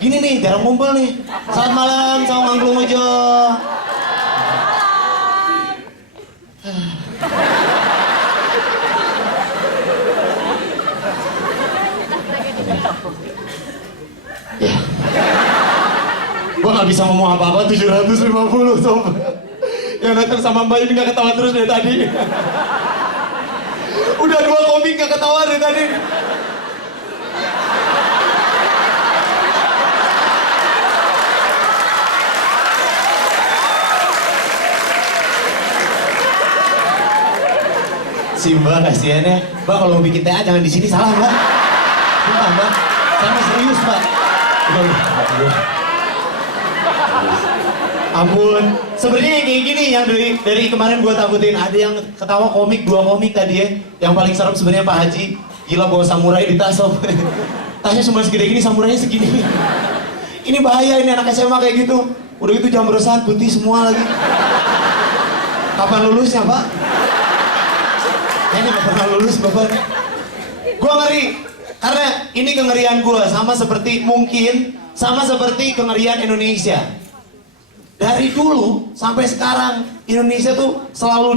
Gini nih, jarang ngumpul nih. Selamat malam, sama Angklung Mojo. Ya. Gua gak bisa ngomong apa-apa 750 sob. Yang datang sama Mbak ini gak ketawa terus dari tadi. Udah 2 komik gak ketawa dari tadi. Si Mbak kasihan ya. Mbak kalau mau bikin TA jangan di sini, salah Mbak. Sumpah Mbak, sama serius Mbak. Ampun, sebenarnya kayak gini yang dari kemarin gua takutin. Ada yang ketawa komik, 2 komik tadi ya. Yang paling serem sebenarnya Pak Haji. Gila bawa samurai di tas sob. Tasnya cuma segede gini, samurainya segini. Ini bahaya ini anak SMA kayak gitu. Udah gitu jam beresan putih semua lagi. Kapan lulusnya Pak? Ini gak pernah lulus Bapak. Gua ngeri. Karena ini kengerian gua sama seperti kengerian Indonesia. Dari dulu sampai sekarang Indonesia tuh selalu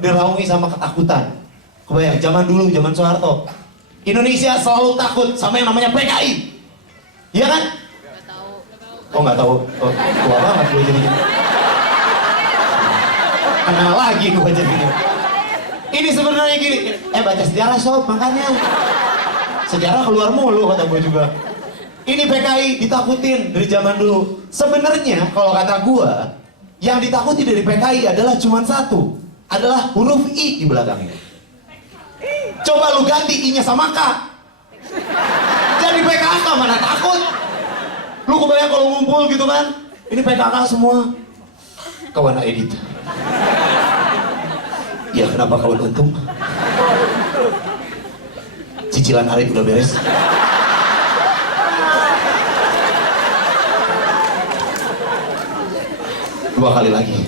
diraungi sama ketakutan. Kebayang zaman dulu, zaman Soeharto. Indonesia selalu takut sama yang namanya PKI. Iya kan? Nggak tahu. Oh nggak tahu. Oh, tua banget gue jadinya. Kenal lagi gue jadinya. Ini sebenarnya gini. Baca sejarah sob, makanya. Sejarah keluar mulu kata gue juga. Ini PKI ditakutin dari zaman dulu. Sebenarnya kalau kata gue, yang ditakuti dari PKI adalah cuma satu, adalah huruf I di belakangnya. Coba lu ganti I-nya sama K. Jadi PKK mana takut? Lu kebayang kalau ngumpul gitu kan? Ini PKK semua. Kawan edit. Ya kenapa kawan untung? Cicilan Arif udah beres. Dua kali lagi.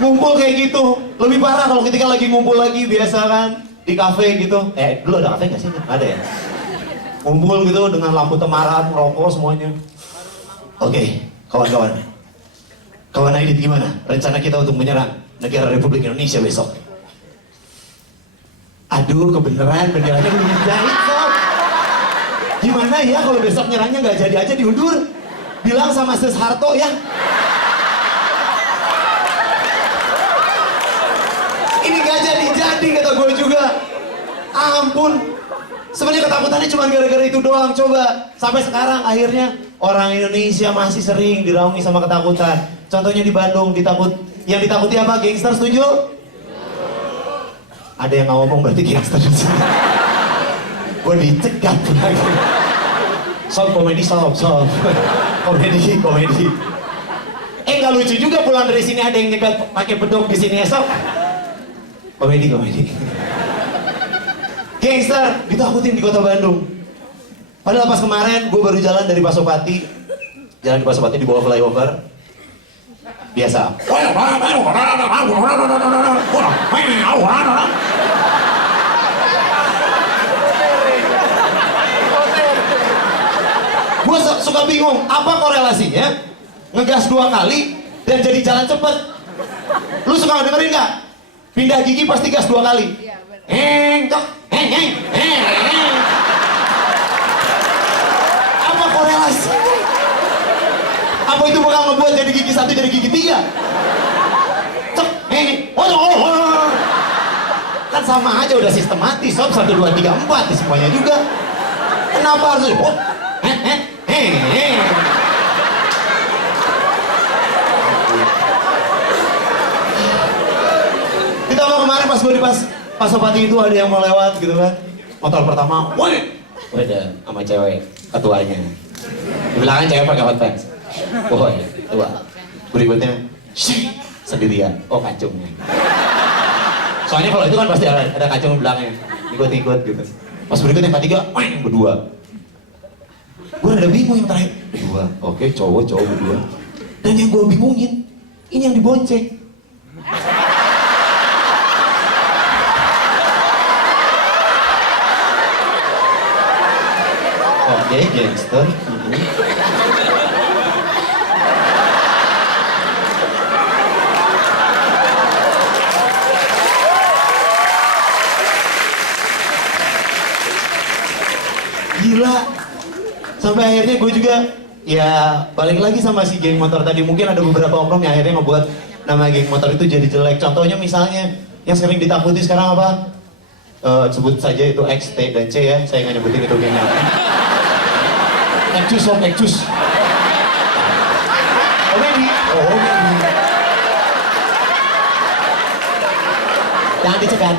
Ngumpul kayak gitu. Lebih parah kalau ketika lagi ngumpul lagi biasa kan di kafe gitu. Dulu ada kafe nggak sih? Ada ya. Ngumpul gitu dengan lampu temaram, rokok semuanya. Oke, kawan-kawan. Kawan Aidit gimana? Rencana kita untuk menyerang negara Republik Indonesia besok. Aduh, kebenaran benderanya belum dijahit sob. Gimana ya kalau besok nyerangnya nggak jadi aja diundur? Bilang sama Sis Harto ya. Ini gak jadi kata gue juga. Ampun. Sebenarnya ketakutannya cuma gara-gara itu doang. Coba sampai sekarang akhirnya orang Indonesia masih sering diraungi sama ketakutan. Contohnya di Bandung yang ditakuti apa? Gangster, setuju? Ada yang nggak ngomong berarti gangster. Gue dicegat lagi. Sob komedi. Komedi. Nggak lucu juga pulang dari sini ada yang nyegat pakai bedok di sini ya sob. Komedi. Gangster ditakutin di kota Bandung. Padahal pas kemarin gue baru jalan dari Pasopati. Jalan di Pasopati di bawah flyover. Biasa. Gue suka bingung, apa korelasinya ngegas 2 kali dan jadi jalan cepet. Lu suka dengerin nggak? Pindah gigi pasti gas 2 kali. Apa korelasi? Apa itu bakal ngebuat jadi gigi 1 jadi gigi 3? Kan sama aja udah sistematis sob, 1, 2, 3, 4 semuanya juga. Kenapa harus ditambah kemarin pas gue di Pasopati itu ada yang mau lewat gitu kan. Motor pertama, ada sama cewek ketuanya. Di belakang cewek pakai hot pants. Tua. Berikutnya, sendirian. Oh kacungnya. Soalnya kalau itu kan pasti ada kacung di belakangnya. Ikut gitu. Pas berikutnya yang ketiga, berdua. Gue udah bingung yang terakhir. Berdua. Oke, cowok berdua. Dan yang gue bingungin, ini yang dibonceng. Oke, gangster. Gila. Sampai akhirnya gue juga ya balik lagi sama si geng motor tadi. Mungkin ada beberapa oknum yang akhirnya ngebuat nama geng motor itu jadi jelek. Contohnya misalnya yang sering ditakuti sekarang apa? Sebut saja itu X, T, dan C ya. Saya nggak nyebutin itu gengnya apa. Ekcus, Om, Ekcus. Omedi. Oh, Omedi. Jangan dicegat.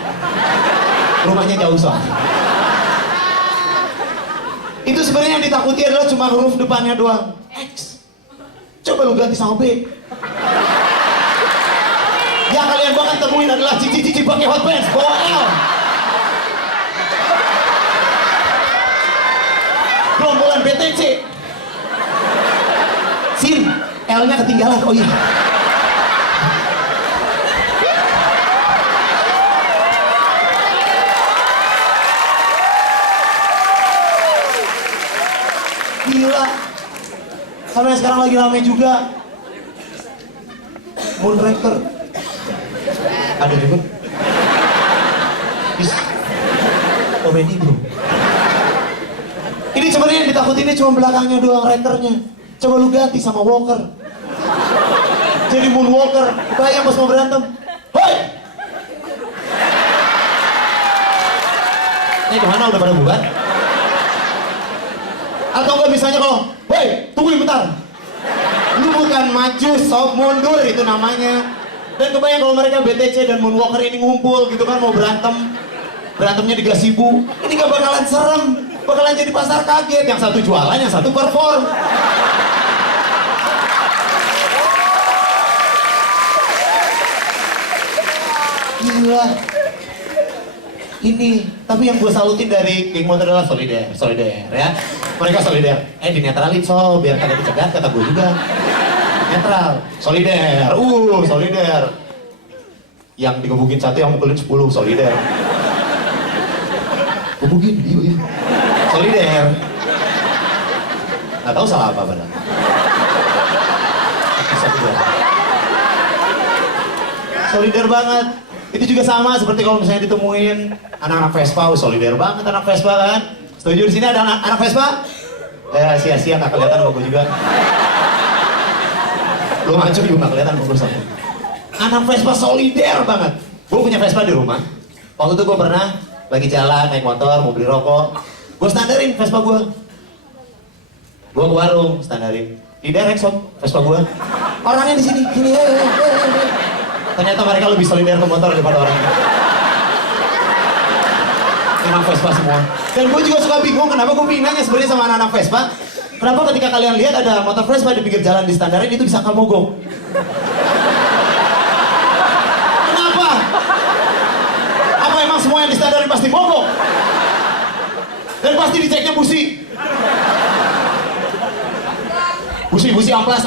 Rumahnya jauh soalnya. Itu sebenarnya yang ditakuti adalah cuma huruf depannya doang. X. Coba lu ganti sama B. Yang kalian bahkan temuin adalah cici-cici pakai hot pants, bawa L. Gerombolan BTC. Sin, L-nya ketinggalan. Oh iya. Gila. Sampai sekarang lagi rame juga. Moonraker. Ada juga. Komedi bro. Ini sebenarnya yang ditakutin cuma belakangnya doang, rakernya. Coba lu ganti sama Walker. Jadi Moonwalker. Bayang pas mau berantem. Hoi! Ini kemana udah pada bubar? Atau enggak misalnya kalau, woi, tungguin bentar. Lu bukan maju, sob, mundur itu namanya. Dan kebayang kalau mereka BTC dan Moonwalker ini ngumpul gitu kan mau berantem. Berantemnya di gazebo. Ini gak bakalan serem. Bakalan jadi pasar kaget. Yang satu jualan, yang satu perform. Gila. Ini, tapi yang gue salutin dari geng motor adalah solider ya. Mereka solider. Dinetralin so, biar kagak dicegat kata gue juga. Netral, solider, solider. Yang digebukin satu, yang mukulin 10, solider. Gebukin, iya. Solider. Gak tahu salah apa padahal. Solider banget. Itu juga sama seperti kalau misalnya ditemuin anak-anak Vespa, solider banget anak Vespa kan. Setuju di sini ada anak Vespa? Sia-sia nggak kelihatan sama gue juga. Lu ngaco juga nggak kelihatan sama gue sama. Anak Vespa solider banget. Gue punya Vespa di rumah. Waktu itu gue pernah lagi jalan naik motor mau beli rokok. Gue standarin Vespa gue. Gue ke warung standarin. Di direct sob Vespa gue. Orangnya di sini. Ternyata mereka lebih solider ke motor daripada orangnya. Anak Vespa semua. Dan gue juga suka bingung kenapa gue pengen nanya sebenarnya sama anak-anak Vespa. Kenapa ketika kalian lihat ada motor Vespa di pinggir jalan di standarin itu disangka mogok? Kenapa? Apa emang semua yang di standarin pasti mogok? Dan pasti diceknya busi. Busi, amplas.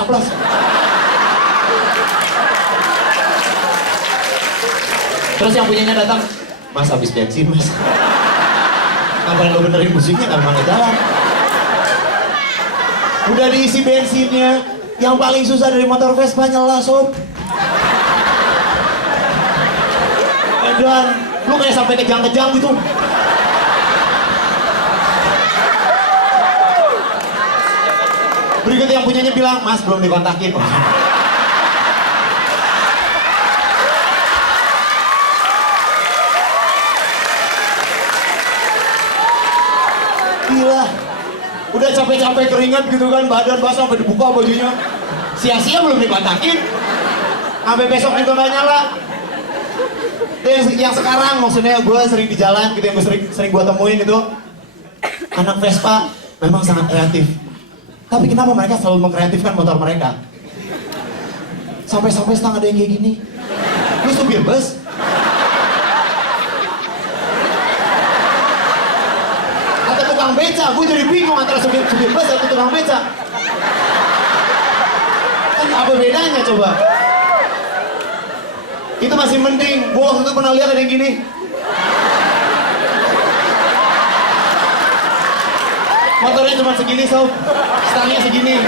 Terus yang punyanya datang, Mas habis bensin mas. Ngapain lo benerin musiknya kan mana jalan? Udah diisi bensinnya, yang paling susah dari motor Vespa nyala sob. Dan lu kayak sampai kejang-kejang gitu. Berikut yang punyanya bilang, Mas belum dikontakin. Gila, udah capek-capek keringat gitu kan, badan basah sampai dibuka bajunya. Sia-sia belum dikontakin. Sampai besok juga gak nyala. Yang sekarang maksudnya gue sering di jalan gitu, yang gue sering gue temuin itu anak Vespa memang sangat kreatif. Tapi kenapa mereka selalu mengkreatifkan motor mereka? Sampai-sampai setengah ada yang kayak gini. Lu supir bus? Atau tukang beca? Gue jadi bingung antara supir bus atau tukang beca. Kan apa bedanya coba? Itu masih mending. Gue waktu itu pernah lihat ada yang gini. Motornya cuma segini sob, stangnya segini.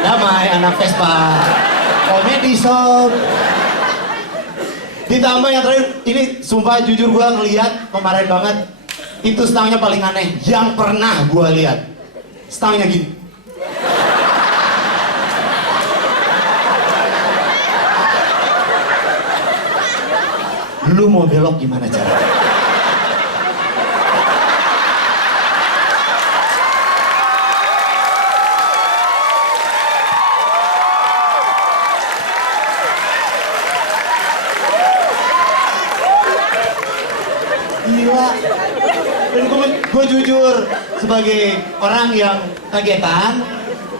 Damai anak Vespa, komedi sob. Ditambah yang terakhir, ini sumpah jujur gua ngeliat kemarin banget. Itu stangnya paling aneh yang pernah gua lihat. Stangnya gini. Lu mau belok gimana caranya? Gila. Dan gue jujur sebagai orang yang kagetan,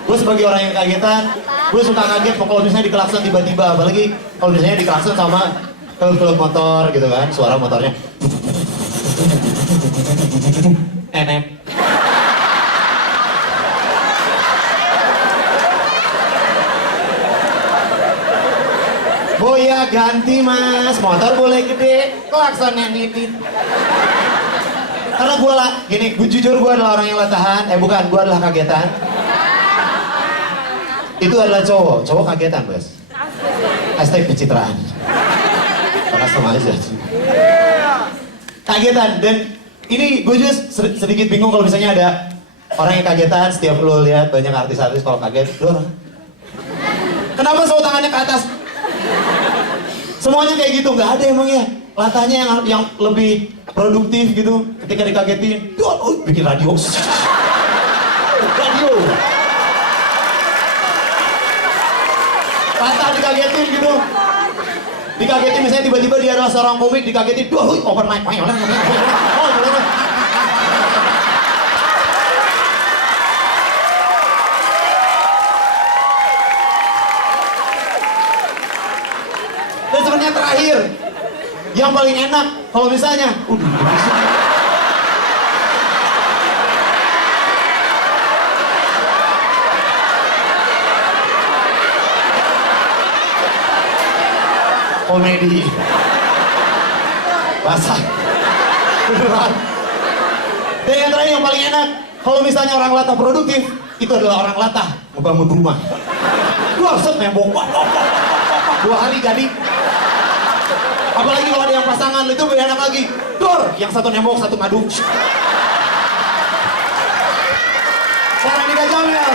gue sebagai orang yang kagetan, gue suka kaget kalau misalnya dikelakson tiba-tiba, apalagi kalau misalnya dikelakson sama klub-klub motor gitu kan, suara motornya enek. Boya ganti mas, motor boleh gede, klaksonnya nipit. Karena gue lah, gini, gue jujur gue adalah orang yang latahan, bukan, gue adalah kagetan. Itu adalah cowok kagetan bos. Hashtag pencitraan. Karena sama aja sih. Kagetan, dan ini gue juga sedikit bingung kalau misalnya ada orang yang kagetan. Setiap lo lihat banyak artis-artis kalau kaget, lo kenapa selalu tangannya ke atas? Semuanya kayak gitu, nggak ada emangnya latahnya yang lebih produktif gitu ketika dikagetin. Bikin radio. Radio. Latah dikagetin gitu. Dikagetin misalnya tiba-tiba dia adalah seorang komik, dikagetin, open mic. Dan sebenarnya terakhir, yang paling enak kalau misalnya, komedi basah beneran. Dan yang terakhir yang paling enak kalau misalnya orang latah produktif, itu adalah orang latah ngebangun rumah. Gua harus nembok 2 hari jadi. Apalagi kalau ada yang pasangan, itu lebih enak lagi. Dor, yang satu nembok, satu ngadu. Sekarang 3 jam ya.